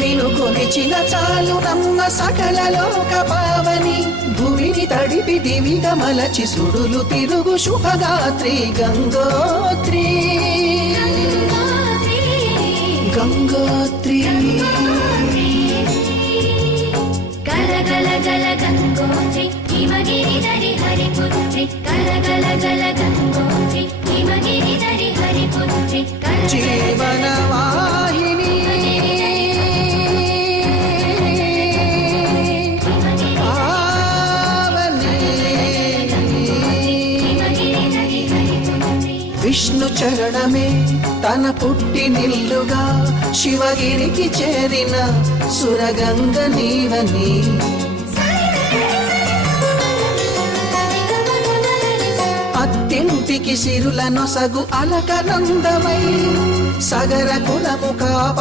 నిన్ను కొలిచిన చాలు నమ్మ సకల లోక పావని భూమిని తడిపి దివిగా మలచి సుడులు తిరుగు శుభగాత్రి గంగోత్రి గంగోత్రి గల గల గంగోత్రి హిమగిరిధరి హరిపుత్రి గల గల గంగోత్రి హిమగిరిధరి హరిపుత్రి జీవన వాహిని విష్ణు చరణమే తన పుట్టి నిల్లుగా శివగిరికి చేరిన సురగంగ నీవని అత్తింటికి సిరుల నొసగు అలకనందమై సగర కులము కాప